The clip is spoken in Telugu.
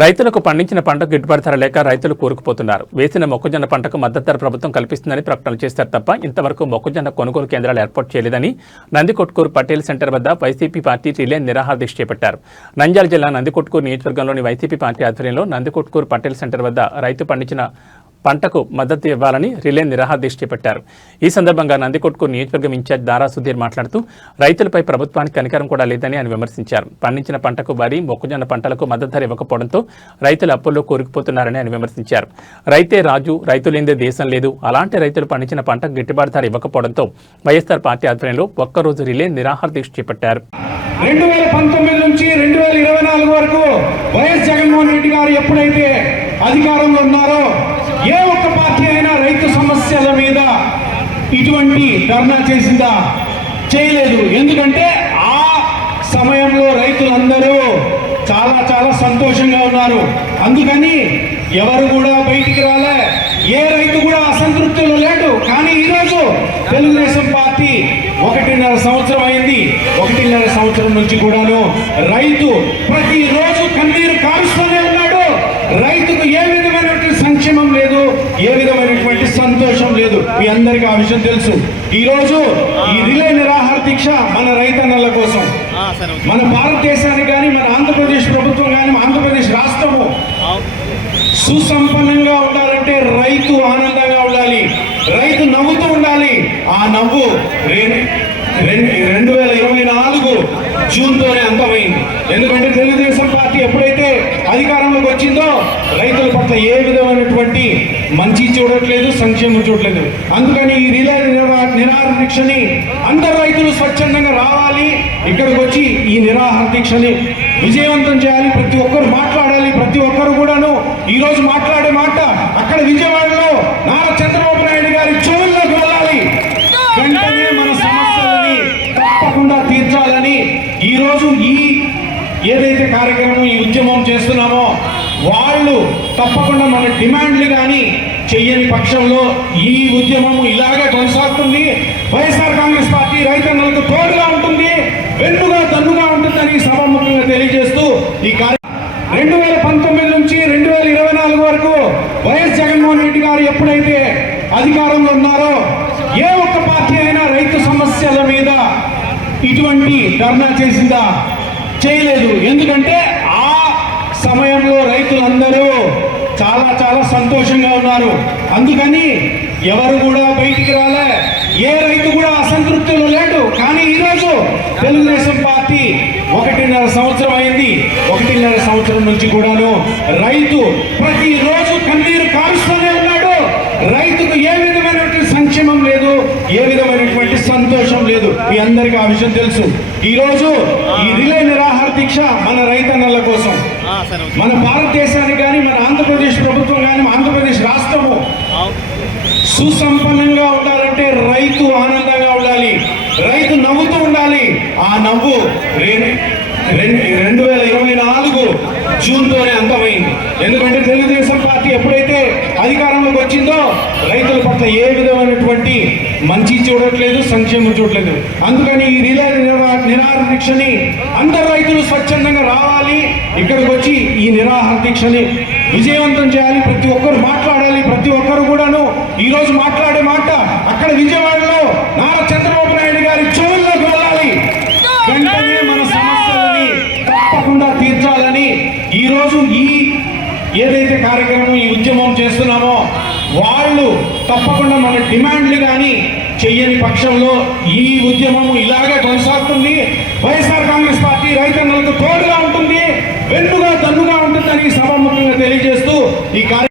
రైతులకు పండించిన పంటకు గిట్టుబాటు ధర లేక రైతులు కూరుకుపోతున్నారు. వేసిన మొక్కజొన్న పంటకు మద్దతు ధర ప్రభుత్వం కల్పిస్తుందని ప్రకటనలు చేశారు తప్ప ఇంతవరకు మొక్కజొన్న కొనుగోలు కేంద్రాలు ఏర్పాటు చేయలేదని నందికొట్కూరు పటేల్ సెంటర్ వద్ద వైసీపీ పార్టీ రిలే నిరాహార దీక్ష చేపట్టారు. నంద్యాల జిల్లా నందికొట్కూరు నియోజకవర్గంలోని వైసీపీ పార్టీ ఆధ్వర్యంలో నందికొట్కూరు పటేల్ సెంటర్ వద్ద రైతు పండించిన పంటకు మద్దతు ఇవ్వాలని రిలే నిరాహార దీక్ష చేపట్టారు ఈ సందర్భంగా నందికొట్కు నియోజకవర్గం ఇన్ఛార్జ్ దారా సుధీర్ మాట్లాడుతూ రైతులపై ప్రభుత్వానికి కనికరం కూడా లేదని ఆయన విమర్శించారు. పండించిన పంటకు వరి మొక్కజొన్న పంటలకు మద్దతు ధర ఇవ్వకపోవడంతో రైతులు అప్పుల్లో కూరుకుపోతున్నారని ఆయన విమర్శించారు. రైతే రాజు రైతులేందే దేశం లేదు. అలాంటి రైతులు పండించిన పంటకు గిట్టుబాటు ధర ఇవ్వకపోవడంతో వైఎస్ఆర్ పార్టీ ఆధ్వర్యంలో ఒక్కరోజు రిలే నిరాహార దీక్ష చేపట్టారు. రెండు వేల పంతొమ్మిది నుంచి రెండు వేల ఇరవై నాలుగు వరకు వైఎస్ జగన్మోహన్ రెడ్డి గారు ఎప్పుడైతే అధికారంలో ఉన్నారో ఇటువంటి ధర్నా చేసిందా? చేయలేదు. ఎందుకంటే ఆ సమయంలో రైతులందరూ చాలా చాలా సంతోషంగా ఉన్నారు. అందుకని ఎవరు కూడా బయటికి రాలే. ఏ రైతు కూడా అసంతృప్తిలో లేడు. కానీ ఈరోజు తెలుగుదేశం పార్టీ ఒకటిన్నర సంవత్సరం అయింది. ఒకటిన్నర సంవత్సరం నుంచి కూడాను రైతు ప్రతిరోజు కన్నీరు కారుస్తూనే ఉన్నాడు రైతుకు ఏ విధమైనటువంటి సంక్షేమం లేదు ఏ విధమైనటువంటి సంతోషం లేదు మీ అందరికీ ఆ విషయం తెలుసు. ఈ రోజు ఈ రిలే నిరాహార దీక్ష మన రైతన్నల కోసం. మన భారతదేశానికి కానీ మన ఆంధ్రప్రదేశ్ ప్రభుత్వం కానీ ఆంధ్రప్రదేశ్ రాష్ట్రము సుసంపన్నంగా ఉండాలంటే రైతు ఆనందంగా ఉండాలి. రైతు నవ్వుతూ ఉండాలి. ఆ నవ్వు రెండు వేల ఇరవై నాలుగు జూన్తోనే అంతమైంది. ఎందుకంటే తెలుగుదేశం పార్టీ ఎప్పుడైతే అధికారంలోకి వచ్చిందో రైతుల పట్ల ఏ విధమైనటువంటి మంచి చూడట్లేదు సంక్షేమం చూడట్లేదు. అందుకని ఈ రిలే నిరా- నిరాహార దీక్షని అందరు రైతులు స్వచ్ఛందంగా రావాలి ఇక్కడికి వచ్చి ఈ నిరాహార దీక్షని విజయవంతం చేయాలి ప్రతి ఒక్కరు మాట్లాడాలి ప్రతి ఒక్కరు కూడాను ఈరోజు మాట్లాడే మాట అక్కడ విజయవాడలో నారా ఏదైతే కార్యక్రమం ఈ ఉద్యమం చేస్తున్నామో వాళ్ళు తప్పకుండా మన డిమాండ్లు కానీ చెయ్యని పక్షంలో ఈ ఉద్యమం ఇలాగే కొనసాగుతుంది. వైఎస్ఆర్ కాంగ్రెస్ పార్టీ రైతన్నలకు తోడుగా ఉంటుంది వెన్నుగా తన్నుగా ఉంటుందని సభాముఖంగా తెలియజేస్తూ ఈ కార్య రెండు వేల పంతొమ్మిది నుంచి రెండు వేల ఇరవై నాలుగు వరకు వైఎస్ జగన్మోహన్ రెడ్డి గారు ఎప్పుడైతే అధికారంలో ఉన్నారో ఏ ఒక్క పార్టీ అయినా రైతు సమస్యల మీద ఇటువంటి ధర్నా చేసిందా? చేయలేదు. ఎందుకంటే ఆ సమయంలో రైతులందరూ చాలా చాలా సంతోషంగా ఉన్నారు. అందుకని ఎవరు కూడా బయటికి రాలే. ఏ రైతు కూడా అసంతృప్తిలో లేడు. కానీ ఈరోజు తెలుగుదేశం పార్టీ ఒకటిన్నర సంవత్సరం అయింది. ఒకటిన్నర సంవత్సరం నుంచి కూడాను రైతు ప్రతిరోజు సంక్షేమం లేదు ఏ విధమైనటువంటి సంతోషం లేదు. మీ అందరికీ ఆ విషయం తెలుసు. ఈ రోజు ఈ రిలే నిరాహార దీక్ష మన రైతన్నల కోసం. మన భారతదేశానికి కానీ మన ఆంధ్రప్రదేశ్ ప్రభుత్వం కానీ ఆంధ్రప్రదేశ్ రాష్ట్రము సుసంపన్నంగా ఉండాలంటే రైతు ఆనందంగా ఉండాలి. రైతు నవ్వుతూ ఉండాలి. ఆ నవ్వు రెం- రెం- రెండు వేల ఇరవై నాలుగు జూన్తోనే అంతమైంది. ఎందుకంటే తెలుగుదేశం పార్టీ ఎప్పుడైతే అధికారంలోకి వచ్చిందో రైతుల పట్ల ఏ విధమైనటువంటి మంచి చూడట్లేదు సంక్షేమం చూడట్లేదు. అందుకని ఈ రిలే నిరా- నిరాహార దీక్షని అందరు రైతులు స్వచ్ఛందంగా రావాలి. ఇక్కడికి వచ్చి ఈ నిరాహార దీక్షని విజయవంతం చేయాలి. ప్రతి ఒక్కరు మాట్లాడాలి. ప్రతి ఒక్కరు కూడాను ఈరోజు మాట్లాడే మాట అక్కడ విజయవాడలో నారా చంద్రబాబు ఈ ఈ ఏదైతే కార్యక్రమం ఈ ఉద్యమం చేస్తున్నామో వాళ్ళు తప్పకుండా మన డిమాండ్లు కానీ చెయ్యని పక్షంలో ఈ ఉద్యమం ఇలాగే కొనసాగుతుంది. వైఎస్ఆర్ కాంగ్రెస్ పార్టీ రైతన్నలకు తోడుగా